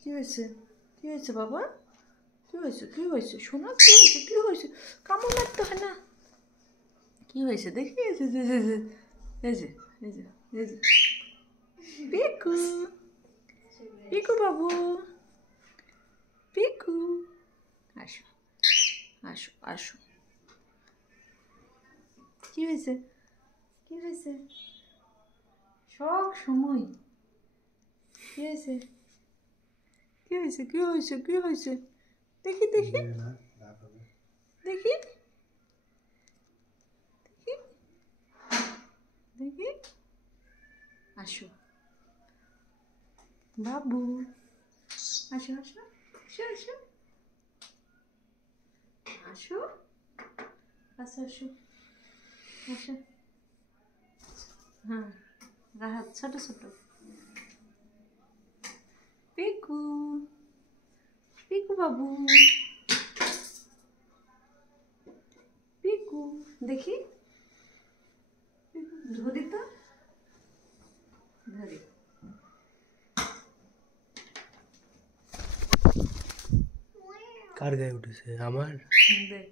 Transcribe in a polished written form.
কি হয়েছে? কি হয়েছে বাবা? কি হয়েছে? কি হয়েছে সোনা? কি হয়েছে? কি হয়েছে? কামড় মারতে হয় না। কি হয়েছে দেখি? এই যে এই যে এই যে এই যে পিকু, পিকু বাবু, পিকু, আসো আসো আসো। কি হয়েছে? কি হয়েছে? সব সময় কি হয়েছে? কি হয়েছে? কি হয়েছে? কি হয়েছে? দেখি দেখি দেখি দেখি দেখি। আসো বাবু, আসো আসো আসো আসো আসো আসো আসো আসো। হ্যাঁ, রাহাত ছোট ছোট। পিকু, পিকু বাবু, পিকু দেখি। ধরি তো, ধরি। কার গায়ে উঠেছে? আমার। দেখ